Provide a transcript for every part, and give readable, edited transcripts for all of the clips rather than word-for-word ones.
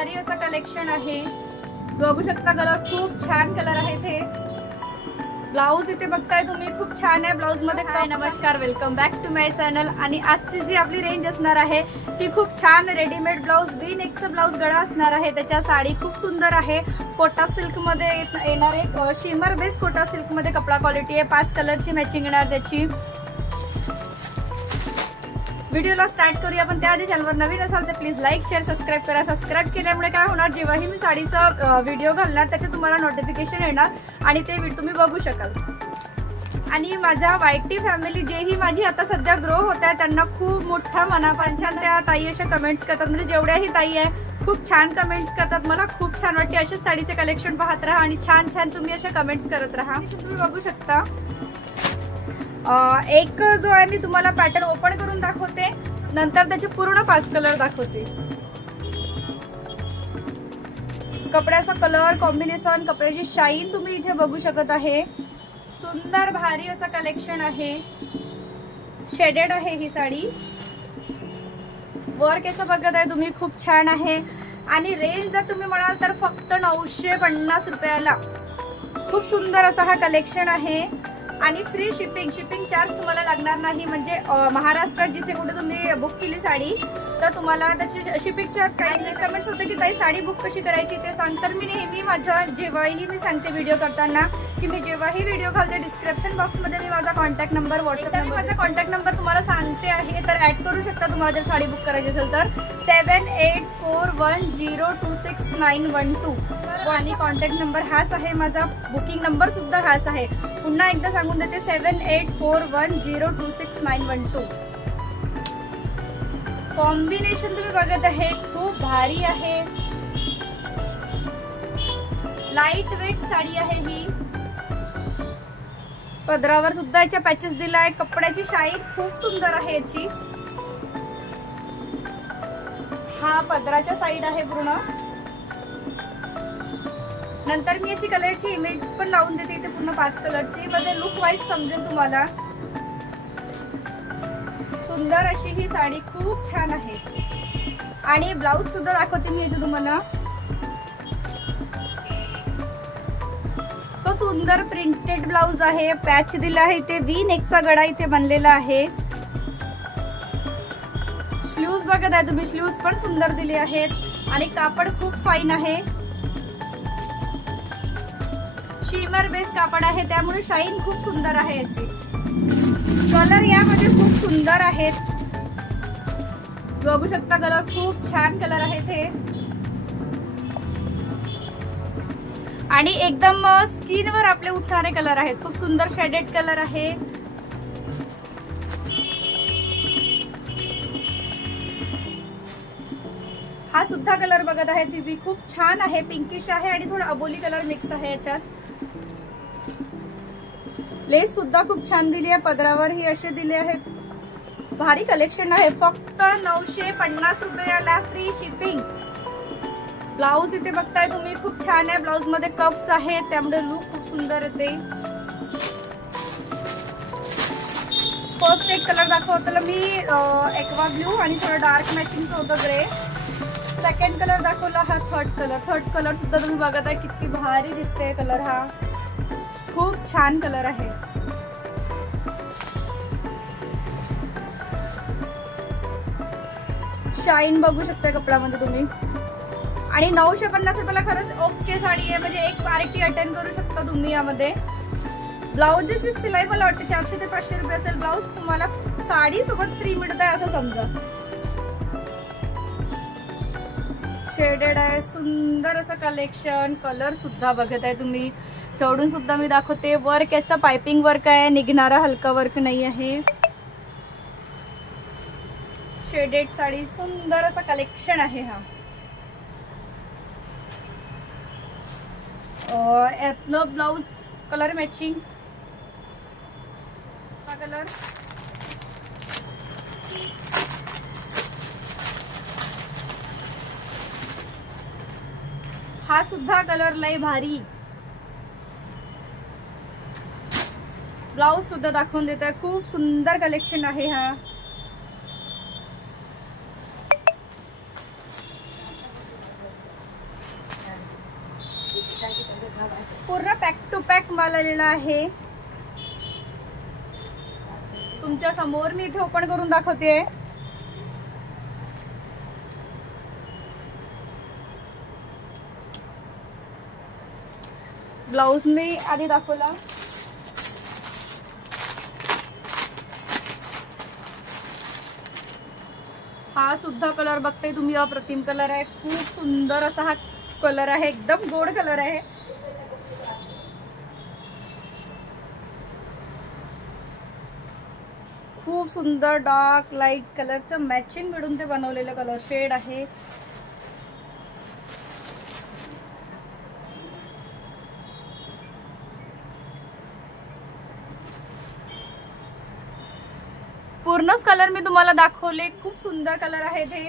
भारी असं कलेक्शन आहे, बघू शकता. कलर खूप छान कलर आहे. ते ब्लाउज इथे बघताय तुम्ही, खूप छान आहे. ब्लाउज मध्ये काय. नमस्कार, welcome back to my channel. आणि आजची जी आपली रेंज असणार आहे ती खूप छान रेडीमेड ब्लाउज, V-नेकचं ब्लाउज गळा असणार आहे. त्याच्या साडी खूप सुंदर आहे. कोटा सिल्क मध्ये येणार आहे, शिमर बेस कोटा सिल्क मध्ये कपडा क्वालिटी आहे. 5 कलरची मॅचिंग येणार त्याची. व्हिडिओला स्टार्ट करूया, पण त्याआधी चॅनलवर नवीन असाल तर प्लीज लाईक शेअर सबस्क्राईब करा. सबस्क्राईब केल्यामुळे काय होणार, जेव्हाही मी साडीचा व्हिडिओ घालणार त्याचे तुम्हाला नोटिफिकेशन येणार आणि ते तुम्ही बघू शकाल. आणि माझ्या वायटी फॅमिली जेही माझी आता सध्या ग्रो होत आहे त्यांना खूप मोठा मनापासून त्या ताई अशा कमेंट्स करतात, म्हणजे जेवढ्याही ताई आहे खूप छान कमेंट्स करतात. मला खूप छान वाटते. असेच साडीचे कलेक्शन पाहत राहा आणि छान छान तुम्ही अशा कमेंट्स करत राहा. तुम्ही बघू शकता. एक जो आहे मी तुम्हाला पॅटर्न ओपन करून दाखवते, नंतर त्याचे पूर्ण 5 कलर दाखवते. कपड्याचा कलर कॉम्बिनेशन, कपड्याची शाईन तुम्ही इथे बघू शकत आहे. सुंदर भारी असं कलेक्शन आहे. शेडेड आहे ही साडी. वर्क याचं बघत आहे तुम्ही, खूप छान आहे. आणि रेंज जर तुम्ही म्हणाल तर फक्त 950 रुपयाला खूप सुंदर असा हा कलेक्शन आहे. आणि फ्री शिपिंग चार्ज तुम्हाला लागणार नाही. म्हणजे महाराष्ट्रात जिथे कुठे तुम्ही बुक केली साडी तर तुम्हाला त्याची शिपिंग चार्ज काही. कमेंट्स होते की ताई साडी बुक कशी करायची ते सांग. तर मी नेहमी माझं जेव्हाही मी सांगते व्हिडिओ करताना की मी जेव्हाही व्हिडिओ घालते डिस्क्रिप्शन बॉक्समध्ये मी माझा कॉन्टॅक्ट नंबर, व्हॉट्सअप नंबर, माझा कॉन्टॅक्ट नंबर तुम्हाला सांगते आहे, तर ऍड करू शकता तुम्हाला जर साडी बुक करायची असेल तर. 7841026912 आणि कॉन्टॅक्ट नंबर हाच आहे माझा. बुकिंग नंबर सुद्धा हाच आहे. पुन्हा एकदा सांगून देते, 7841026912. कॉम्बिनेशन तुम्ही बघत आहे, खूप भारी आहे. लाईट वेट साडी आहे ही. पदरावर सुद्धा याच्या पॅचेस दिलाय. कपड्याची शाईन खूप सुंदर आहे याची. हा पदराच्या साईड आहे पूर्ण. नंतर मी याची कलरची इमेज पण लावून देते इथे पूर्ण 5 कलरची, मध्ये लुक वाईज समजेल तुम्हाला. सुंदर अशी ही साडी खूप छान आहे. आणि ब्लाउज सुद्धा दाखवते मी याचे तुम्हाला. तो सुंदर प्रिंटेड ब्लाउज आहे. पॅच दिला आहे इथे. V-नेकचा गळा इथे बनलेला आहे. स्लीव्ज बघत आहे तुम्ही, स्लीव्ज पण सुंदर दिले आहेत. आणि कापड खूप फाईन आहे. शिमर बेस कापड आहे, त्यामुळे शाईन खूप सुंदर आहे याची. कलर यामध्ये खूप सुंदर आहेत, बघू शकता. कलर खूप छान कलर आहे ते. आणि एकदम स्किनवर आपले उठणारे कलर आहेत. खूप सुंदर शेडेड कलर आहे. हा सुद्धा कलर बघत आहे तुम्ही, खूप छान आहे. पिंकिश आहे आणि थोडा अबोली कलर मिक्स आहे याच्यात. लेस सुद्धा खूप छान दिली आहे. पदरावर ही असे दिले आहेत. भारी कलेक्शन आहे. फक्त 950 रुपयाला फ्री शिपिंग. ब्लाउज इथे बघताय तुम्ही, खूप छान आहे. ब्लाउज मध्ये कप्स आहेत, त्यामुळे लुक खूप सुंदर येते. फर्स्ट एक कलर दाखवतो मी, एक्वा ब्ल्यू आणि थोडं डार्क मॅचिंग होतं ग्रे. सेकंड कलर दाखवला हा थर्ड कलर सुद्धा तुम्ही बघत आहे, किती भारी दिसते कलर. हा खूप छान कलर आहे. शाईन बघू शकता कपड्यामध्ये तुम्ही. आणि 950 रुपयाला खरंच ओके साडी आहे. म्हणजे एक पार्टी अटेंड करू शकता तुम्ही यामध्ये. ब्लाउजची सिलाई मला वाटते 400 ते 500 रुपये असेल. ब्लाउज तुम्हाला साडी सोबत फ्री मिळत आहे असं समजा. शेडेड आहे, सुंदर असं कलेक्शन. कलर सुद्धा बघत आहे तुम्ही. चढून सुद्धा मी दाखवते. वर्क याचा पाइपिंग वर्क आहे, निघणारा हलका वर्क नाही आहे. शेडेड साडी, सुंदर असं कलेक्शन आहे. हा यातलं ब्लाउज कलर मॅचिंग. हा कलर हा सुद्धा कलर लय भारी. ब्लाउज सुद्धा दाखवून देत आहे. खूप सुंदर कलेक्शन आहे. हा पूर्ण पॅक टू पॅक माल आलेला आहे. तुमच्या समोर मी इथे ओपन करून दाखवते. ब्लाउज मी आधी दाखवला. हा सुद्धा कलर बघताय तुम्ही, अप्रतिम कलर आहे. खूप सुंदर असा हा कलर आहे, एकदम गोड कलर आहे. खूप सुंदर डार्क लाईट कलरचं मॅचिंग मिळून ते बनवलेलं कलर शेड आहे. पूर्णच कलर मी तुम्हाला दाखवले. खूप सुंदर कलर आहे ते.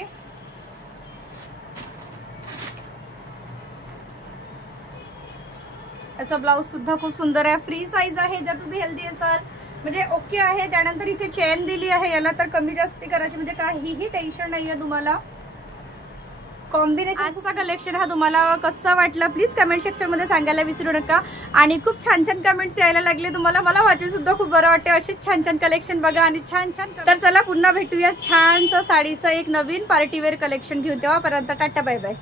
याचा ब्लाउज सुद्धा खूप सुंदर आहे. फ्री साईज आहे. जर तुम्ही हेल्दी असाल म्हणजे ओके आहे. त्यानंतर इथे चेन दिली आहे. याला तर कमी जास्ती करायची म्हणजे काहीही टेन्शन नाहीये तुम्हाला. कॉम्बिनेशन आजचा कलेक्शन हा तुम्हाला कसा वाटला प्लीज कमेंट सेक्शन मध्ये सांगायला विसरू नका. आणि खूप छान छान कमेंट्स यायला लागले तुम्हाला. मला वाचून सुद्धा खूप बरं वाटते. असेच छान छान कलेक्शन बघा आणि छान छान. तर चला पुन्हा भेटूया छानसं साडीचं एक नवीन पार्टीवेअर कलेक्शन घेऊन. तेव्हापर्यंत टाटा बाय बाय.